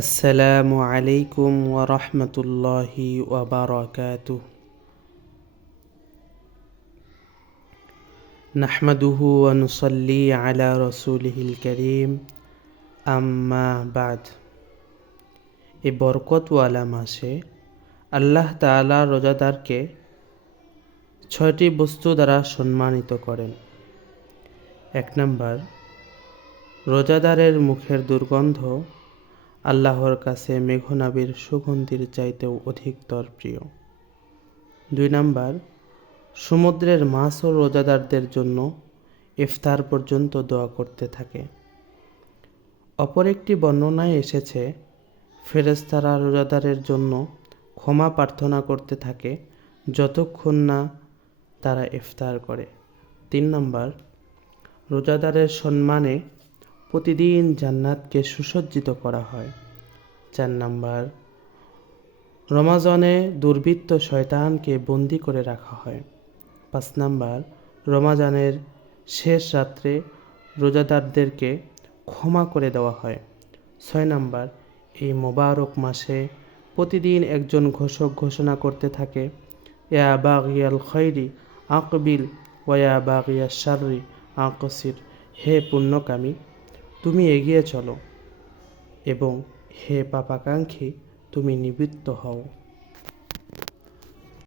আসসালামু আলাইকুম ওয়া রাহমাতুল্লাহি ওয়া বারাকাতুহু। নাহমাদুহু ওয়া নুসাল্লি আলা রাসূলিহিল কারীম, আম্মা বাদ। এই বরকতওয়ালা মাসে আল্লাহ তাআলা রোজাদারকে ৬টি বস্তু দ্বারা সম্মানিত করেন। ১ নাম্বার, রোজাদারের মুখের দুর্গন্ধ আল্লাহর কাছে মেঘনাবির সুগন্ধির চাইতেও অধিকতর প্রিয়। ২ নাম্বার, সমুদ্রের মাছও রোজাদারদের জন্য ইফতার পর্যন্ত দোয়া করতে থাকে। অপর একটি বর্ণনায় এসেছে, ফেরেশতারা রোজাদারের জন্য ক্ষমা প্রার্থনা করতে থাকে যতক্ষণ না তারা ইফতার করে। ৩ নাম্বার, রোজাদারের সম্মানে প্রতিদিন জান্নাতকে সুসজ্জিত করা হয়। ৪ নাম্বার, রমাজানে দুর্বৃত্ত শয়তানকে বন্দী করে রাখা হয়। ৫ নাম্বার, রমাজানের শেষ রাত্রে রোজাদারদেরকে ক্ষমা করে দেওয়া হয়। ৬ নাম্বার, এই মোবারক মাসে প্রতিদিন একজন ঘোষক ঘোষণা করতে থাকে, ইয়া বাগিয়াল খৈরি আকবিল ওয়া ইয়া বাগিয়াশ শাররি আকসির। হে পুণ্যকামী, তুমি এগিয়ে চলো, এবং হে পাপাকাঙ্ক্ষী, তুমি নিবৃত্ত হও।